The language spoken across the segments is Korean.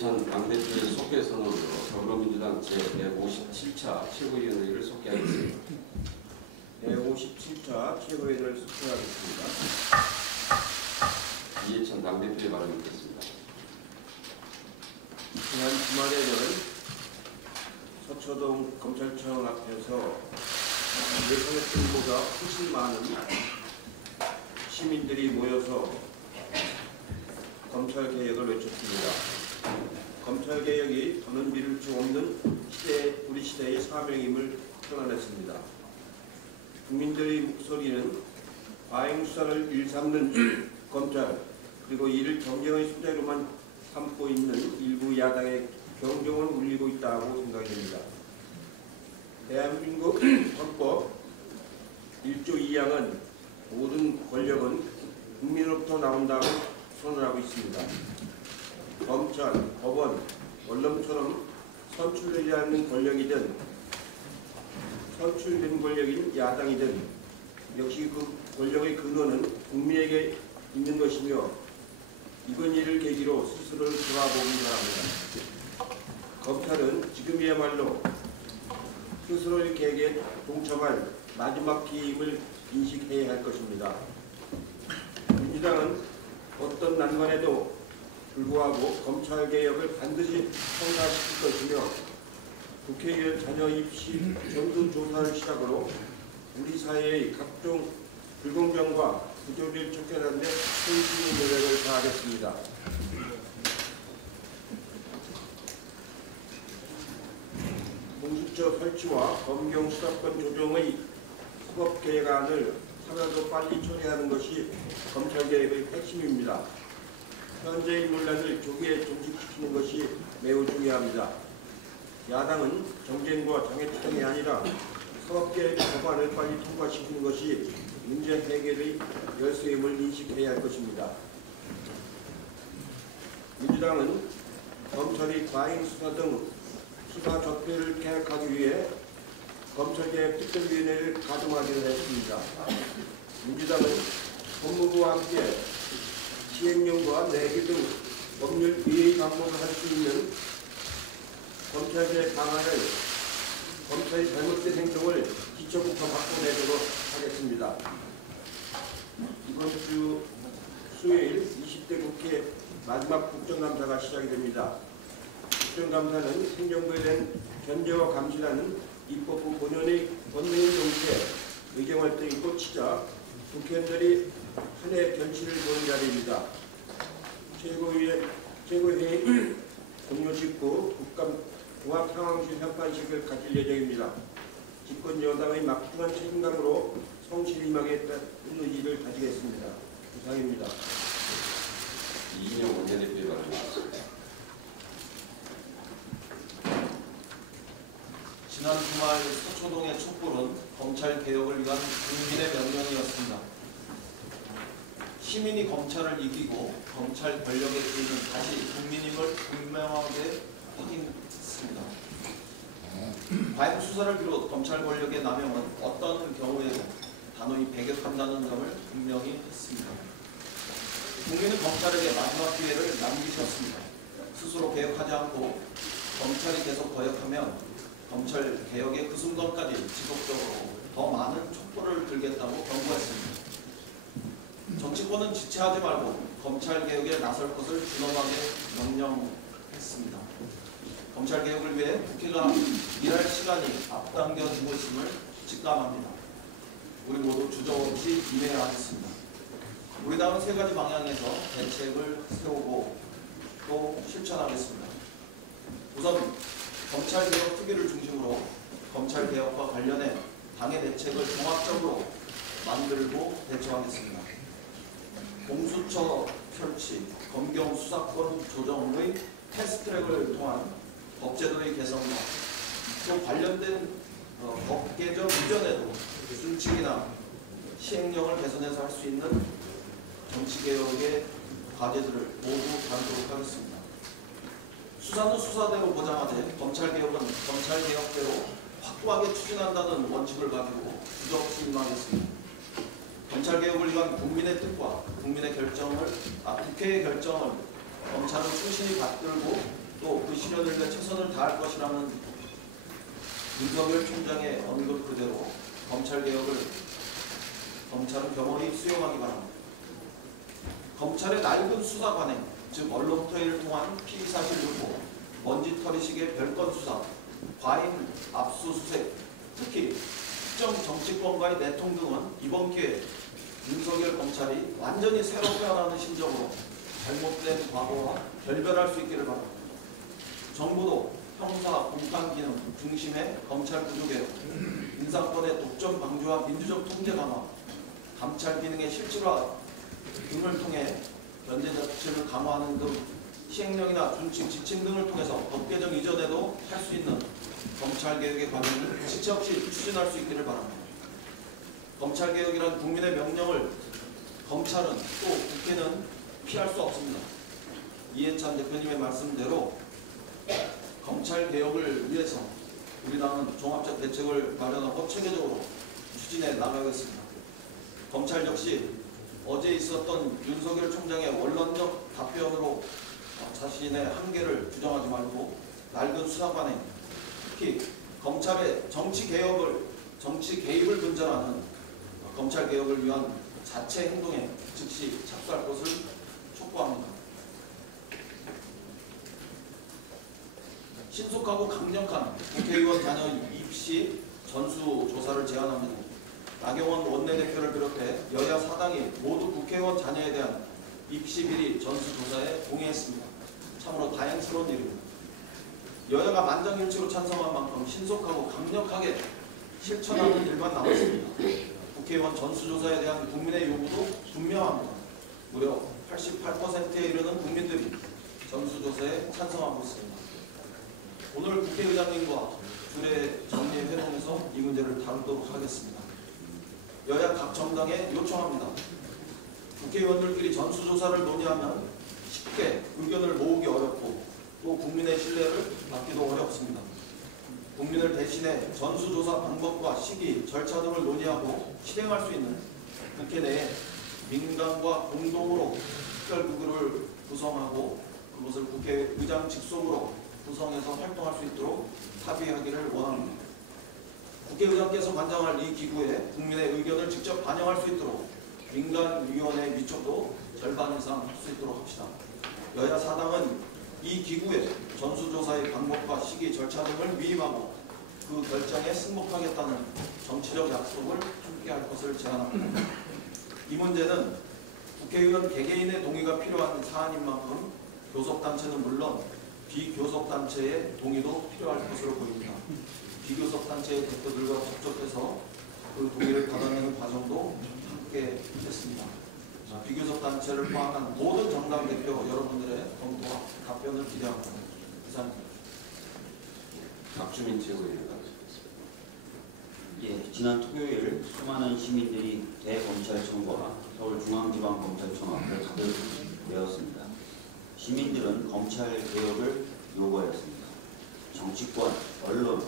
이해찬 당대표의 속개 선언으로 더불어민주당 제157차 최고위원회를 속개하겠습니다. 157차 최고위원회를 속개하겠습니다. 이해찬 당대표의 발언을 듣겠습니다. 지난 주말에는 서초동 검찰청 앞에서 예상의規模보다 훨씬 많은 시민들이 모여서 검찰개혁을 외쳤습니다. 검찰개혁이 더는 미룰 수 없는 우리 시대의 사명임을 선언했습니다. 국민들의 목소리는 과잉수사를 일삼는 검찰, 그리고 이를 정쟁의 소재로만 삼고 있는 일부 야당의 경종을 울리고 있다고 생각이 됩니다. 대한민국 헌법 1조 2항은 모든 권력은 국민으로부터 나온다고 선언하고 있습니다. 검찰, 법원, 언론처럼 선출되지 않는 권력이든 선출된 권력인 야당이든 역시 그 권력의 근원은 국민에게 있는 것이며 이번 일을 계기로 스스로를 돌아보기 바랍니다. 검찰은 지금이야말로 스스로의 개혁에 동참할 마지막 기회임을 인식해야 할 것입니다. 민주당은 어떤 난관에도 불구하고 검찰개혁을 반드시 성사시킬 것이며 국회의원 자녀 입시 전수조사를 시작으로 우리 사회의 각종 불공정과 부조리를 쫓겨내는 데 충실히 노력을 다하겠습니다. 공수처 설치와 검경 수사권 조정의 사법개혁안을 하나도 빨리 처리하는 것이 검찰개혁의 핵심입니다. 현재의 논란을 조기에 종식시키는 것이 매우 중요합니다. 야당은 정쟁과 장애투쟁이 아니라 사법개혁 법안을 빨리 통과시키는 것이 문제 해결의 열쇠임을 인식해야 할 것입니다. 민주당은 검찰이 과잉 수사 등 수사 적폐를 개혁하기 위해 검찰개혁 특별위원회를 가동하기로 했습니다. 민주당은 법무부와 함께 시행령과 내기 등 법률 위의 방법을 할 수 있는 검찰개혁 방안을 검찰의 잘못된 행동을 기초부터 바꿔내도록 하겠습니다. 이번 주 수요일 20대 국회 마지막 국정감사가 시작이 됩니다. 국정감사는 행정부에 대한 견제와 감시라는 입법부 본연의 권능인 동시에 의정활동이 꽂히자 국회의원들이 한 해 견치를 보는 자리입니다. 최고회의 종료 직후 종합상황실 현판식을 가질 예정입니다. 집권 여당의 막중한 책임감으로 성실 임하겠다는 의지를 가지겠습니다. 이상입니다. 이인영 원내대표의 발언을 듣겠습니다. 지난 주말 서초동의 촛불은 검찰개혁을 위한 국민의 명령이었습니다. 시민이 검찰을 이기고 검찰 권력의 기회는 다시 국민임을 분명하게 확인했습니다. 과잉 수사를 비롯 검찰 권력의 남용은 어떤 경우에도 단호히 배격한다는 점을 분명히 했습니다. 국민은 검찰에게 마지막 기회를 남기셨습니다. 스스로 개혁하지 않고 검찰이 계속 거역하면 검찰 개혁의 그 순간까지 지속적으로 더 많은 촛불을 들겠다고 경고했습니다. 정치권은 지체하지 말고 검찰 개혁에 나설 것을 준엄하게 명령했습니다. 검찰 개혁을 위해 국회가 일할 시간이 앞당겨지고 있음을 직감합니다. 우리 모두 주저없이 임해야 하겠습니다. 우리 당은 세 가지 방향에서 대책을 세우고 또 실천하겠습니다. 우선 검찰개혁 특위를 중심으로 검찰개혁과 관련해 당의 대책을 종합적으로 만들고 대처하겠습니다. 공수처 설치, 검경 수사권 조정의 패스트트랙을 통한 법제도의 개선과 또 관련된 법 개정 이전에도 준칙이나 시행령을 개선해서 할 수 있는 정치개혁의 과제들을 모두 다루도록 하겠습니다. 수사는 수사대로 보장하되 검찰개혁은 검찰개혁대로 확고하게 추진한다는 원칙을 가지고 부적지 임하겠습니다. 검찰개혁을 위한 국민의 뜻과 국민의 결정을 국회의 결정을 검찰은 충실히 받들고 또 그 실현을 위해 최선을 다할 것이라는 윤석열 총장의 언급 그대로 검찰은 겸허히 수용하기 바랍니다. 검찰의 낡은 수사 관행, 즉 언론 토해를 통한 피의사실 유포, 먼지털이식의 별건 수사, 과잉 압수수색, 특히 특정 정치권과의 내통 등은 이번 기회에 윤석열 검찰이 완전히 새로 태어나는 심정으로 잘못된 과거와 결별할 수 있기를 바랍니다. 정부도 형사 공판 기능 중심의 검찰 구조개혁, 인사권의 독점 방조와 민주적 통제 강화, 감찰 기능의 실질화 등을 통해 견제 자체를 강화하는 등 시행령이나 준칙, 지침 등을 통해서 법 개정 이전에도 할 수 있는 검찰개혁의 과정을 지체 없이 추진할 수 있기를 바랍니다. 검찰개혁이란 국민의 명령을 검찰은 또 국회는 피할 수 없습니다. 이해찬 대표님의 말씀대로 검찰개혁을 위해서 우리 당은 종합적 대책을 마련하고 체계적으로 추진해 나가겠습니다. 검찰 역시 어제 있었던 윤석열 총장의 원론적 답변으로 자신의 한계를 주장하지 말고 낡은 수사 관행, 특히 검찰의 정치 개입을 분전하는 검찰 개혁을 위한 자체 행동에 즉시 착수할 것을 촉구합니다. 신속하고 강력한 국회의원 자녀 입시 전수조사를 제안합니다. 나경원 원내대표를 비롯해 여야 사당이 모두 국회의원 자녀에 대한 입시 비리 전수조사에 동의했습니다. 참으로 다행스러운 일입니다. 여야가 만장일치로 찬성한 만큼 신속하고 강력하게 실천하는 일만 남았습니다. 국회의원 전수조사에 대한 국민의 요구도 분명합니다. 무려 88%에 이르는 국민들이 전수조사에 찬성하고 있습니다. 오늘 국회의장님과 주례 정례 회동에서 이 문제를 다루도록 하겠습니다. 여야 각 정당에 요청합니다. 국회의원들끼리 전수조사를 논의하면 쉽게 의견을 모으기 어렵고 또 국민의 신뢰를 받기도 어렵습니다. 국민을 대신해 전수조사 방법과 시기, 절차 등을 논의하고 실행할 수 있는 국회 내에 민간과 공동으로 특별구를 구성하고 그것을 국회의장 직속으로 구성해서 활동할 수 있도록 합의하기를 원합니다. 국회의장께서 관장할 이 기구에 국민의 의견을 직접 반영할 수 있도록 민간위원회 위촉도 절반 이상 할 수 있도록 합시다. 여야 사당은 이 기구에 전수조사의 방법과 시기, 절차 등을 위임하고 그 결정에 승복하겠다는 정치적 약속을 함께할 것을 제안합니다. 이 문제는 국회의원 개개인의 동의가 필요한 사안인 만큼 교섭단체는 물론 비교섭단체의 동의도 필요할 것으로 보입니다. 비교섭단체의 대표들과 접촉해서 그 동의를 받아내는 과정도 함께 했습니다. 비교섭단체를 포함한 모든 정당 대표 여러분들의 검토와 답변을 기대합니다. 이상입니다. 박주민 최고위원입니다. 예, 지난 토요일 수많은 시민들이 대검찰청과 서울중앙지방검찰청 앞에 가득 메웠습니다. 시민들은 검찰 개혁을 요구하였습니다. 정치권, 언론,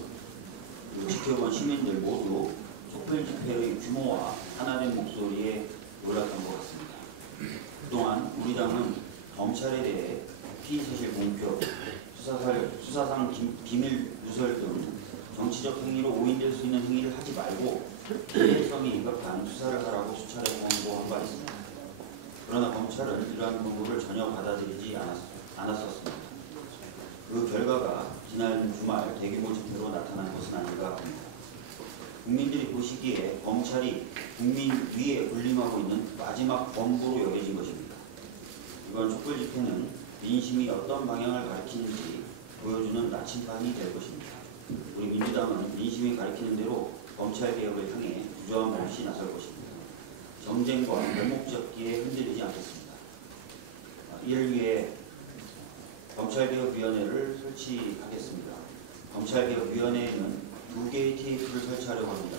그리고 지켜본 시민들 모두 촛불 집회의 규모와 하나된 목소리에 놀랐던 것 같습니다. 그동안 우리 당은 검찰에 대해 피의사실 공표, 수사상 기밀 누설 등 정치적 행위로 오인될 수 있는 행위를 하지 말고 기회성에 입각한 수사를 하라고 수차례 권고한 바 있습니다. 그러나 검찰은 이러한 권고를 전혀 받아들이지 않았었습니다. 그 결과가 지난 주말 대규모 집회로 나타난 것은 아닌가 합니다. 국민들이 보시기에 검찰이 국민 위에 군림하고 있는 마지막 범부로 여겨진 것입니다. 이번 촛불 집회는 민심이 어떤 방향을 가리키는지 보여주는 나침반이 될 것입니다. 우리 민주당은 민심이 가리키는 대로 검찰개혁을 향해 부조함 없이 나설 것입니다. 정쟁과 발목잡기에 흔들리지 않겠습니다. 이를 위해 검찰개혁위원회를 설치하겠습니다. 검찰개혁위원회에는 2개의 테이프를 설치하려고 합니다.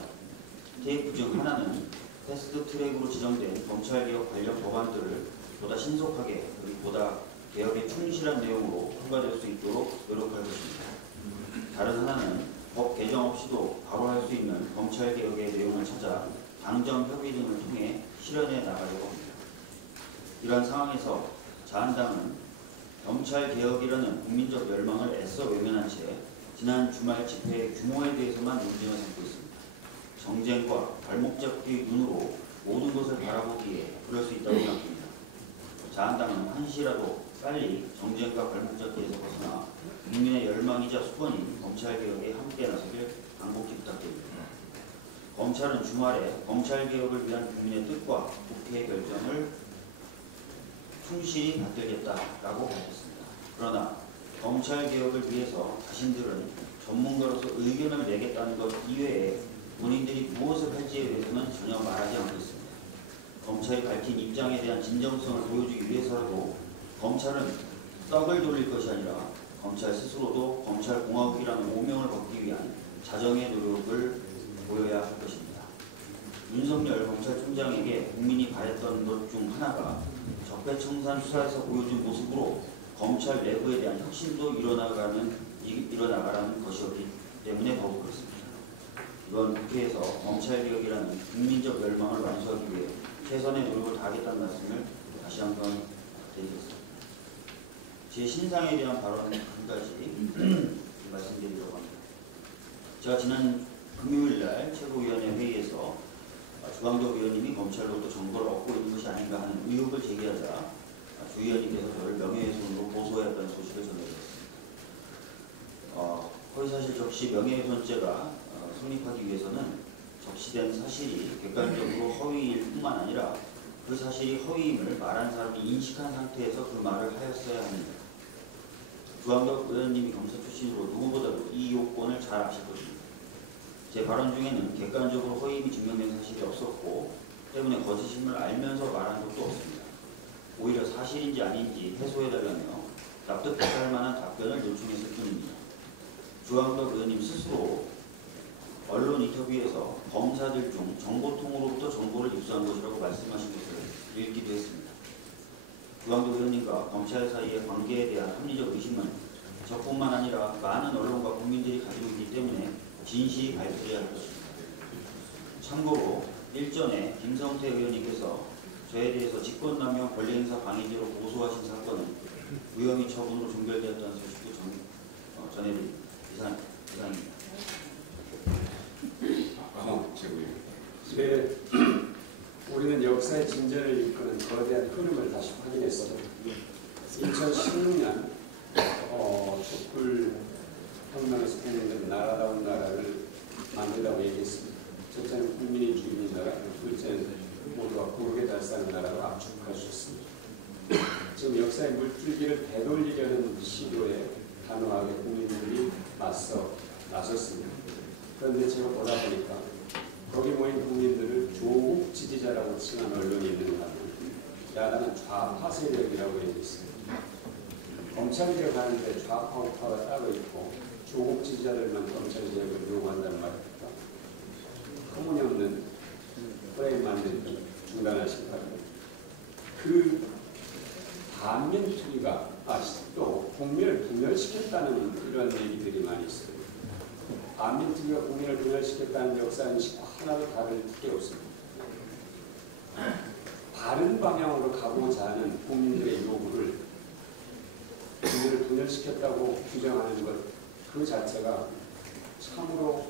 테이프 중 하나는 패스트트랙으로 지정된 검찰개혁 관련 법안들을 보다 신속하게 그리고 보다 개혁에 충실한 내용으로 통과될 수 있도록 노력할 것입니다. 다른 하나는 법 개정 없이도 바로 할 수 있는 검찰개혁의 내용을 찾아 당정 협의 등을 통해 실현해 나가려고 합니다. 이러한 상황에서 자한당은 경찰 개혁이라는 국민적 열망을 애써 외면한 채 지난 주말 집회의 규모에 대해서만 논쟁을 삼고 있습니다. 정쟁과 발목 잡기 눈으로 모든 것을 바라보기에 그럴 수 있다고 생각합니다. 자한당은 한시라도 빨리 정쟁과 발목 잡기에서 벗어나 국민의 열망이자 수건인 검찰 개혁에 함께 나서길 간곡히 부탁드립니다. 검찰은 주말에 검찰 개혁을 위한 국민의 뜻과 국회의 결정을 충실히 받들겠다라고 밝혔습니다. 그러나 검찰 개혁을 위해서 자신들은 전문가로서 의견을 내겠다는 것 이외에 본인들이 무엇을 할지에 대해서는 전혀 말하지 않고 있습니다. 검찰이 밝힌 입장에 대한 진정성을 보여주기 위해서라도 검찰은 떡을 돌릴 것이 아니라 검찰 스스로도 검찰공화국이라는 오명을 벗기 위한 자정의 노력을 보여야 할 것입니다. 윤석열 검찰총장에게 국민이 바랬던 것 중 하나가 적폐청산 수사에서 보여준 모습으로 검찰 내부에 대한 혁신도 일어나가라는 것이었기 때문에 더욱 그렇습니다. 이번 국회에서 검찰개혁이라는 국민적 열망을 완수하기 위해 최선의 노력을 다하겠다는 말씀을 다시 한번 드리겠습니다. 제 신상에 대한 발언 한 가지 말씀드리려고 합니다. 제가 지난 금요일날 최고위원회 회의에서 주광덕 의원님이 검찰로부터 정보를 얻고 있는 것이 아닌가 하는 의혹을 제기하자 주 의원님께서 저를 명예훼손으로 고소했다는 소식을 전해드렸습니다. 허위사실 적시 명예훼손죄가 성립하기 위해서는 적시된 사실이 객관적으로 허위일 뿐만 아니라 그 사실이 허위임을 말한 사람이 인식한 상태에서 그 말을 하였어야 합니다. 주광덕 의원님이 검사 출신으로 누구보다도 이 요건을 잘 아실 것입니다. 제 발언 중에는 객관적으로 허위임이 증명된 사실이 없었고 때문에 거짓임을 알면서 말한 것도 없습니다. 오히려 사실인지 아닌지 해소해달라며 납득할 만한 답변을 요청했을 뿐입니다. 주광덕 의원님 스스로 언론 인터뷰에서 검사들 중 정보통으로부터 정보를 입수한 것이라고 말씀하신 것을 읽기도 했습니다. 주광덕 의원님과 검찰 사이의 관계에 대한 합리적 의심은 저뿐만 아니라 많은 언론과 국민들이 가지고 있기 때문에 진실이 밝혀져야 할 것입니다. 참고로 일전에 김성태 의원님께서 저에 대해서 직권남용 권리행사 방해죄로 고소하신 사건은 무혐의 처분으로 종결되었다는 소식도 전해드립니다. 이상입니다. 네, 우리는 역사의 진전을 이끄는 거대한 흐름을 다시 확인했어요. 2016년 촛불 혁명에서 국민들은 나라다운 나라를 만들라고 얘기했습니다. 첫째는 국민이 주인인 나라, 둘째는 모두가 고르게 잘 사는 나라로 압축할 수 있습니다. 지금 역사의 물줄기를 되돌리려는 시도에 단호하게 국민들이 나섰습니다. 그런데 제가 보다 보니까 거기 모인 국민들을 조국 지지자라고 칭한 언론이 있는가 하면 야당은 좌파 세력이라고 얘기했습니다. 검찰 개혁하는데 좌파 우파가 따로 있고 조국 지지자들만 검찰 개혁을 요구한다는 말입니까? 터무니없는 프레임 만들기 중단하신 바랍니다. 그 반민특위가 또 국민을 분열시켰다는 이런 얘기들이 많이 있어요. 반민특위가 국민을 분열시켰다는 역사인식과 하나도 다를 게 없습니다. 다른 방향으로 가고자 하는 국민들의 요구를 국민을 분열시켰다고 규정하는 것 그 자체가 참으로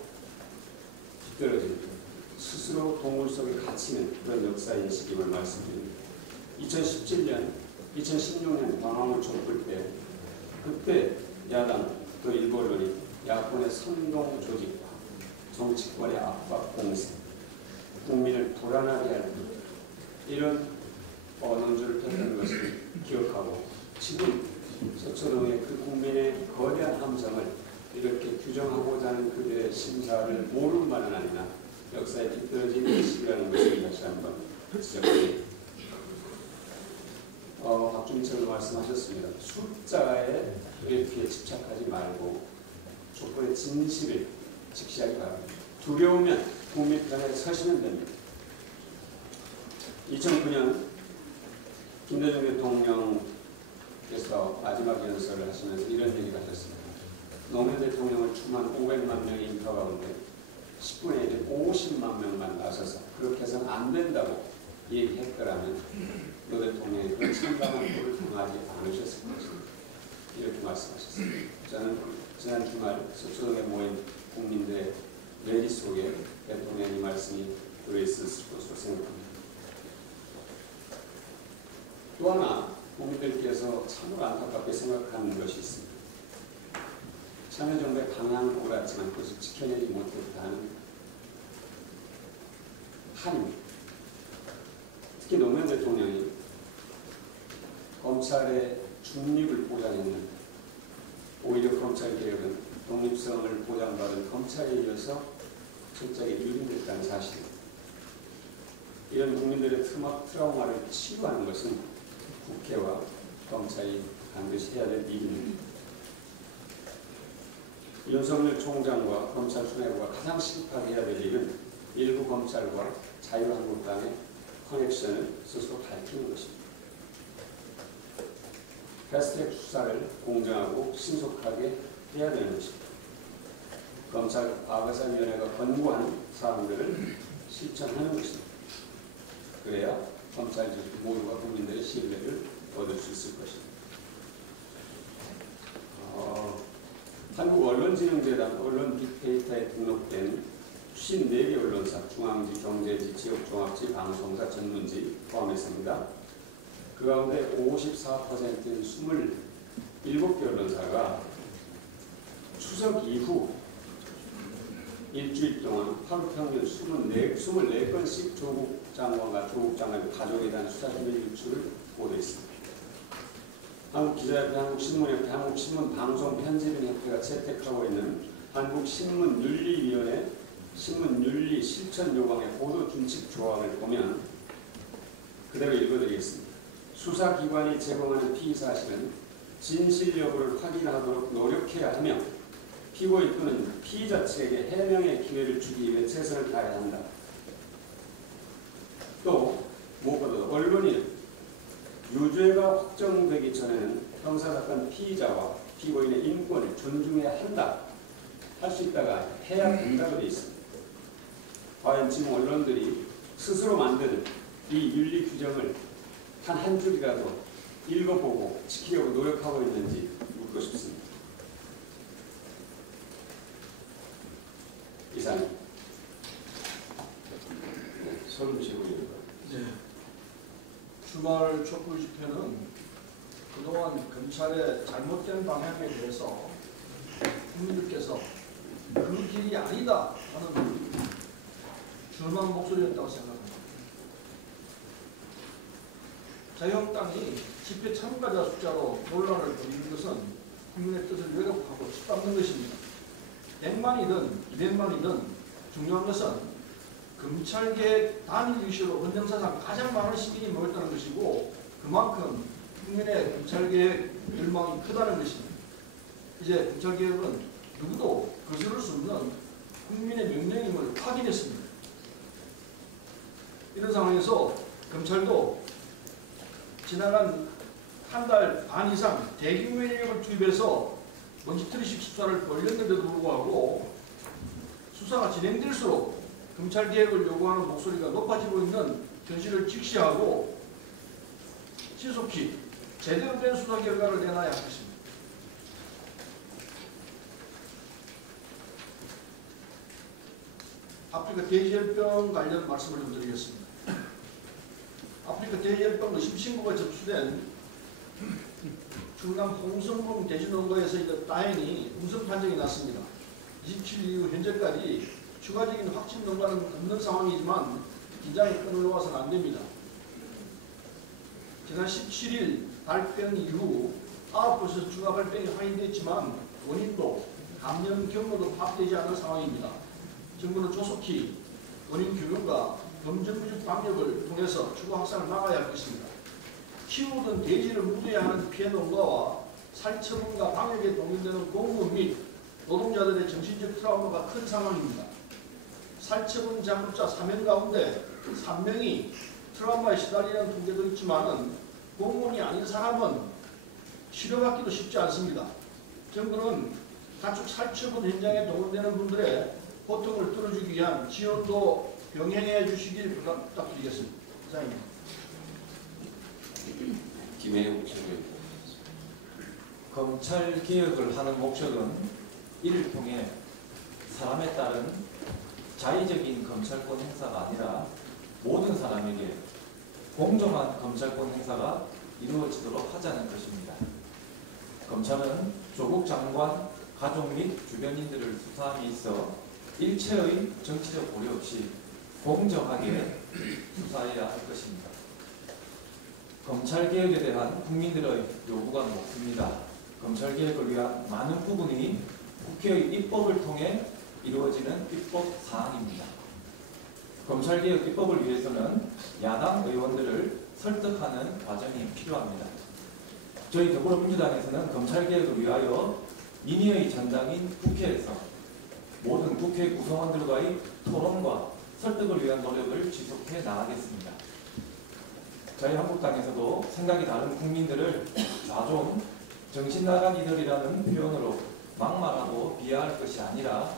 뒤떨어집니다. 스스로 동물 속에 갇히는 그런 역사인식임을 말씀드립니다. 2016년 광화문 촛불 때 그때 야당 또 일부 언론이 야권의 선동 조직과 정치권의 압박 공세, 국민을 불안하게 하는 이런 논조를 폈던 것을 기억하고 지금 서초동의 그 국민의 거대한 함성을 이렇게 규정하고자 하는 그들의 심사를 모르는 바는 아니나 역사에 뒤떨어진 인식이라는 것을 다시 한번 지적드립니다. 박준철 말씀하셨습니다. 숫자에 이렇게 집착하지 말고 촛불의 진실을 직시하기 바랍니다. 두려우면 국민 편에 서시면 됩니다. 2009년 김대중 대통령께서 마지막 연설을 하시면서 이런 얘기를 하셨습니다. 노무현 대통령을 추모한 500만 명의 인파 가운데 10분의 1에 50만 명만 나서서 그렇게 해서는 안 된다고 얘기했더라면 노 대통령이 그런 참담한 꼴을 당하지 않으셨을 것입니다. 이렇게 말씀하셨습니다. 저는 지난 주말 서초동에 모인 국민들의 내리 속에 대통령의 말씀이 들어있을 것으로 생각합니다. 또 하나 국민들께서 참으로 안타깝게 생각하는 것이 있습니다. 참여정부의 방향을 옳았지만 그것을 지켜내지 못했다는 한입니다. 특히 노무현 대통령이 검찰의 중립을 보장했는데 오히려 검찰개혁은 독립성을 보장받은 검찰에 이어서 철저하게 유린됐다는 사실입니다. 이런 국민들의 트라우마를 치유하는 것은 국회와 검찰이 반드시 해야 될 일입니다. 윤석열 총장과 검찰 수뇌부가 가장 시급하게 해야 될 일은 일부 검찰과 자유한국당의 커넥션을 스스로 밝히는 것입니다. 패스트트랙 수사를 공정하고 신속하게 해야 되는 것입니다. 검찰 과거사위원회가 권고한 사항들을 실천하는 것입니다. 그래야 검찰 모두가 국민들의 신뢰를 얻을 수 있을 것입니다. 한국언론진흥재단 언론 빅데이터에 등록된 54개 언론사, 중앙지, 경제지, 지역종합지, 방송사, 전문지 포함했습니다. 그 가운데 54%인 27개 언론사가 추석 이후 일주일 동안 하루 평균 24건씩 조국 장관과 조국 장관의 가족에 대한 수사기밀 유출을 보도했습니다. 한국기자협회, 한국신문협회, 한국신문방송편집인협회가 채택하고 있는 한국신문윤리위원회 신문윤리 실천 요강의 보도준칙 조항을 보면 그대로 읽어드리겠습니다. 수사기관이 제공하는 피의사실은 진실 여부를 확인하도록 노력해야 하며 피고인 또는 피의자 측에게 해명의 기회를 주기 위해 최선을 다해야 한다. 또 무엇보다도 언론이 유죄가 확정되기 전에는 형사사건 피의자와 피고인의 인권을 존중해야 한다. 할 수 있다가 해야 된다고 되어 있습니다. 과연 지금 언론들이 스스로 만든 이 윤리 규정을 한 줄이라도 읽어보고 지키려고 노력하고 있는지 묻고 싶습니다. 이상입니다. 서른 최고위원입니다. 네. 주말 촛불 집회는 그동안 검찰의 잘못된 방향에 대해서 국민들께서 그 길이 아니다 하는 준엄한 목소리였다고 생각합니다. 자유한국당이 집회 참가자 숫자로 논란을 벌이는 것은 국민의 뜻을 왜곡하고 짓밟는 것입니다. 100만이든 200만이든 중요한 것은 검찰개혁 단일 이슈로 헌정사상 가장 많은 시민이 모였다는 것이고 그만큼 국민의 검찰개혁 열망이 크다는 것입니다. 이제 검찰개혁은 누구도 거스를 수 없는 국민의 명령임을 확인했습니다. 이런 상황에서 검찰도 지나간 한 달 반 이상 대규모 인력을 투입해서 먼지털이식 수사를 벌였는데도 불구하고 수사가 진행될수록 검찰개혁을 요구하는 목소리가 높아지고 있는 현실을 직시하고 신속히 제대로 된 수사 결과를 내놔야 하겠습니다. 아프리카 돼지열병 관련 말씀을 좀 드리겠습니다. 아프리카 돼지열병 의심 신고가 접수된 충남 홍성군 돼지농가에서 다행히 음성 판정이 났습니다. 27일 이후 현재까지 추가적인 확진 농가는 없는 상황이지만 긴장이 끊어놓아서는 안 됩니다. 지난 17일 발병 이후 9곳에서 추가 발병이 확인됐지만 원인도 감염 경로도 파악되지 않은 상황입니다. 정부는 조속히 원인 규명과 검증부족 방역을 통해서 추가 확산을 막아야 하겠습니다. 키우던 돼지를 묻어야 하는 피해 농가와 살처분과 방역에 동원되는 공무원 및 노동자들의 정신적 트라우마가 큰 상황입니다. 살처분 작업자 3명 가운데 3명이 트라우마에 시달리는 통계도 있지만 공무원이 아닌 사람은 치료받기도 쉽지 않습니다. 정부는 가축 살처분 현장에 동원되는 분들의 고통을 뚫어주기 위한 지원도 병행해 주시길 부탁드리겠습니다. 이상입니다. 김혜영 최고위원입니다. 검찰 개혁을 하는 목적은 이를 통해 사람에 따른 자의적인 검찰권 행사가 아니라 모든 사람에게 공정한 검찰권 행사가 이루어지도록 하자는 것입니다. 검찰은 조국 장관 가족 및 주변인들을 수사함에 있어 일체의 정치적 고려 없이 공정하게 수사해야 할 것입니다. 검찰개혁에 대한 국민들의 요구가 높습니다. 검찰개혁을 위한 많은 부분이 국회의 입법을 통해 이루어지는 입법 사항입니다. 검찰개혁 입법을 위해서는 야당 의원들을 설득하는 과정이 필요합니다. 저희 더불어민주당에서는 검찰개혁을 위하여 민의의 전당인 국회에서 모든 국회 구성원들과의 토론과 설득을 위한 노력을 지속해 나가겠습니다. 저희 한국당에서도 생각이 다른 국민들을 나좀 정신나간 이들이라는 표현으로 막말하고 비하할 것이 아니라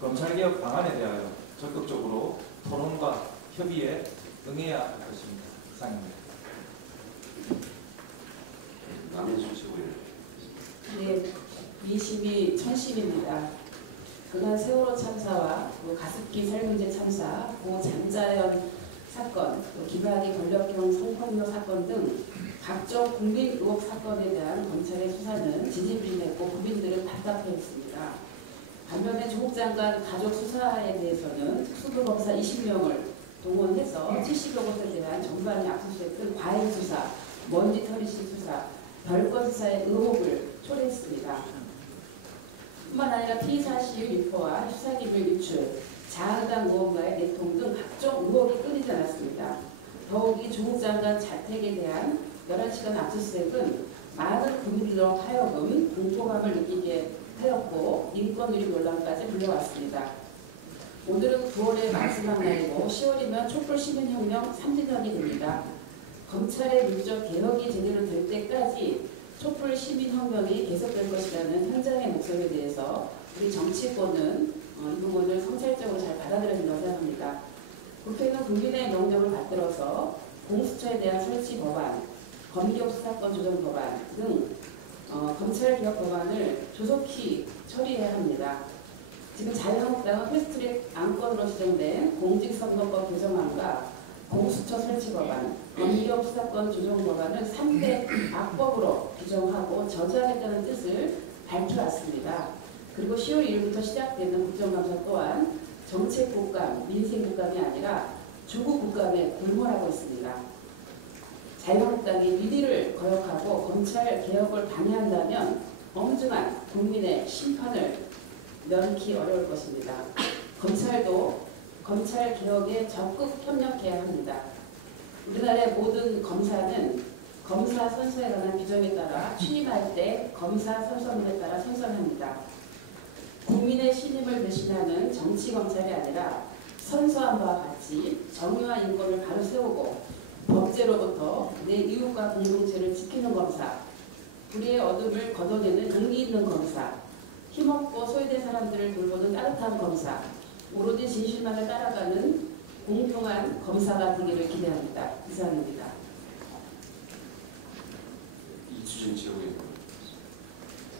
검찰개혁 방안에 대하여 적극적으로 토론과 협의에 응해야 할 것입니다. 이상입니다. 남인수 최고위원. 네, 민심이 천심입니다. 그간 세월호 참사와 가습기 살균제 참사, 고 장자연 사건, 김학의 권력형 성폭력 사건 등 각종 국민 의혹 사건에 대한 검찰의 수사는 지지부진했고 국민들은 답답해했습니다. 반면에 조국 장관 가족 수사에 대해서는 특수부검사 20명을 동원해서 70여 곳에 대한 전반의 압수수색은 과잉 수사, 먼지털이식 수사, 별건 수사의 의혹을 초래했습니다. 뿐만 아니라 피의사실 유포와 수사기밀 유출, 자한당 의원과의 내통 등 각종 의혹이 끊이지 않았습니다. 더욱이 조국 장관 자택에 대한 11시간 압수수색은 많은 국민들로 하여금 공포감을 느끼게 하였고 인권유리 논란까지 불려왔습니다. 오늘은 9월의 마지막 날이고 10월이면 촛불 시민혁명 3주년이 됩니다. 검찰의 물적 개혁이 제대로 될 때까지 촛불 시민혁명이 계속될 것이라는 현장의 목소리에 대해서 우리 정치권은 이 부분을 성찰적으로 잘 받아들여야 된다고 생각합니다. 국회는 국민의 명령을 받들어서 공수처에 대한 설치 법안, 검경 수사권 조정 법안 등 검찰개혁 법안을 조속히 처리해야 합니다. 지금 자유한국당은 패스트트랙 안건으로 지정된 공직선거법 개정안과 공수처 설치 법안, 검경 수사권 조정 법안을 3대 악법으로 규정하고 저지하겠다는 뜻을 밝혀왔습니다. 그리고 10월 1일부터 시작되는 국정감사 또한 정책 국감, 민생 국감이 아니라 조국 국감에 골몰하고 있습니다. 자유한국당이 위기를 거역하고 검찰 개혁을 방해한다면 엄중한 국민의 심판을 면키 어려울 것입니다. 검찰도 검찰 개혁에 적극 협력해야 합니다. 우리나라의 모든 검사는 검사 선서에 관한 규정에 따라 취임할 때 검사 선서문에 따라 선서합니다. 국민의 신임을 대신하는 정치검찰이 아니라 선서한 바와 같이 정의와 인권을 바로 세우고 법제로부터 내 이웃과 공동체를 지키는 검사, 불의의 어둠을 걷어내는 용기 있는 검사, 힘없고 소외된 사람들을 돌보는 따뜻한 검사, 오로지 진실만을 따라가는 공평한 검사가 되기를 기대합니다. 이상입니다. 이수진 최고위원.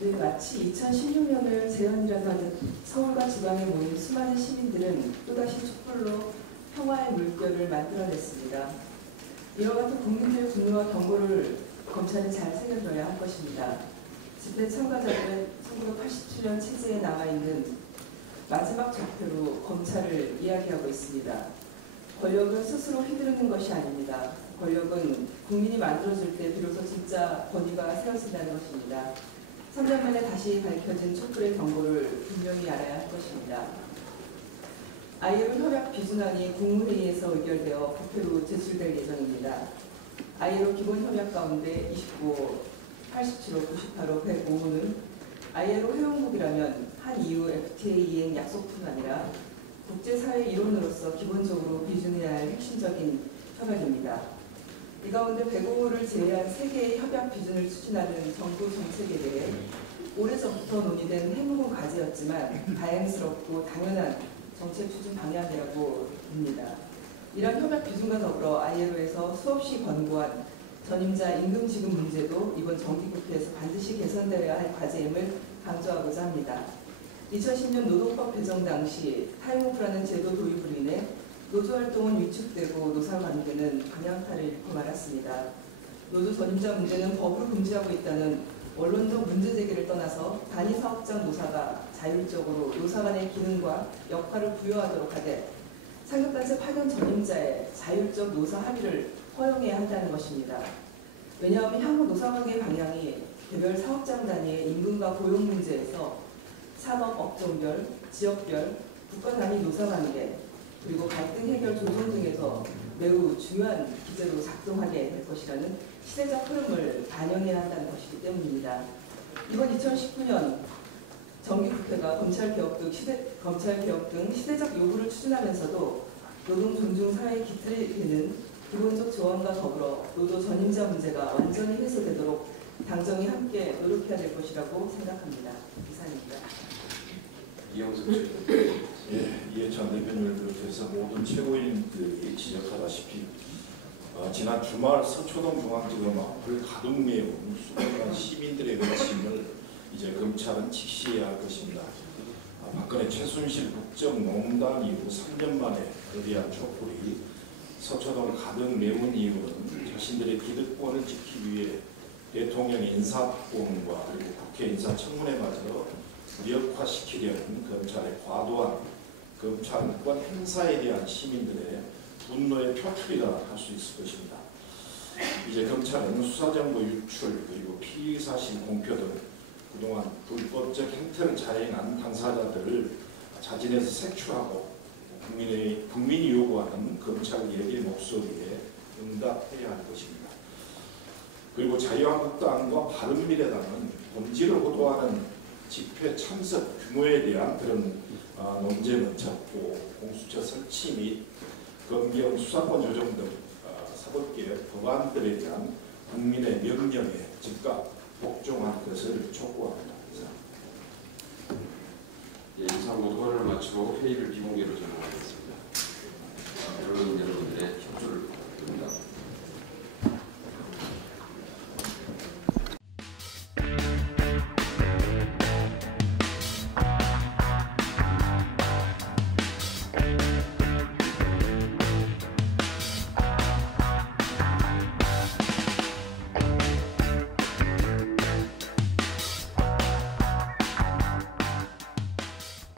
네, 마치 2016년을 재현이라고 하는 서울과 지방에 모인 수많은 시민들은 또다시 촛불로 평화의 물결을 만들어냈습니다. 이와 같은 국민들의 분노와 경고를 검찰은 잘 새겨줘야 할 것입니다. 집회 참가자들은 1987년 체제에 남아있는 마지막 좌표로 검찰을 이야기하고 있습니다. 권력은 스스로 휘두르는 것이 아닙니다. 권력은 국민이 만들어줄 때 비로소 진짜 권위가 세워진다는 것입니다. 3년 만에 다시 밝혀진 촛불의 경고를 분명히 알아야 할 것입니다. ILO 협약 비준안이 국무회의에서 의결되어 국회로 제출될 예정입니다. ILO 기본 협약 가운데 29호, 87호, 98호, 105호는 ILO 회원국이라면 한 이후 FTA 이행 약속뿐 아니라 국제사회 이론으로서 기본적으로 비준해야 할 핵심적인 협약입니다. 이 가운데 105호를 제외한 3개의 협약 비준을 추진하는 정부 정책에 대해 오래전부터 논의된 해묵은 과제였지만 다행스럽고 당연한 정책 추진 방향이라고 봅니다. 이런 협약 비준과 더불어 ILO에서 수없이 권고한 전임자 임금 지급 문제도 이번 정기국회에서 반드시 개선되어야 할 과제임을 강조하고자 합니다. 2010년 노동법 개정 당시 타임오프라는 제도 도입으로 인해 노조활동은 위축되고 노사관계는 방향타를 잃고 말았습니다. 노조 전임자 문제는 법으로 금지하고 있다는 원론적 문제 제기를 떠나서 단위 사업장 노사가 자율적으로 노사 간의 기능과 역할을 부여하도록 하되 상급단체 파견 전임자의 자율적 노사 합의를 허용해야 한다는 것입니다. 왜냐하면 향후 노사관계 방향이 개별 사업장 단위의 임금과 고용 문제에서 산업 업종별, 지역별, 국가 단위 노사관계 그리고 갈등 해결 조정 등에서 매우 중요한 기제로 작동하게 될 것이라는 시대적 흐름을 반영해야 한다는 것이기 때문입니다. 이번 2019년 정기국회가 검찰개혁 등 시대적 요구를 추진하면서도 노동 존중 사회의 기틀이 되는 기본적 조항과 더불어 노조 전임자 문제가 완전히 해소되도록 당정이 함께 노력해야 될 것이라고 생각합니다. 이상입니다. 이영석 씨. 이해찬 대표님을 비롯해서 모든 최고인들이 지적하다시피 지난 주말 서초동 중앙지검 앞을 가득 메운 수많은 시민들의 외침을 이제 검찰은 직시해야 할 것입니다. 박근혜 최순실 국정농단 이후 3년 만에 거대한 촛불이 서초동을 가득 메운 이유는 자신들의 기득권을 지키기 위해 대통령 인사권과 그리고 국회 인사청문회마저 무력화시키려는 검찰의 과도한 검찰권 행사에 대한 시민들의 분노의 표출이라 할 수 있을 것입니다. 이제 검찰은 수사정보 유출 그리고 피의사실 공표 등 그동안 불법적 행태를 자행한 당사자들을 자진해서 색출하고 국민이 요구하는 검찰개혁의 목소리에 응답해야 할 것입니다. 그리고 자유한국당과 바른미래당은 본질을 호도하는 집회 참석 규모에 대한 그런 논쟁은 적고 공수처 설치 및 검경 수사권 조정 등 사법개혁 법안들에 대한 국민의 명령에 즉각 복종할 것을 촉구합니다. 이상 모두 발언을 마치고 회의를 비공개로 전환하겠습니다.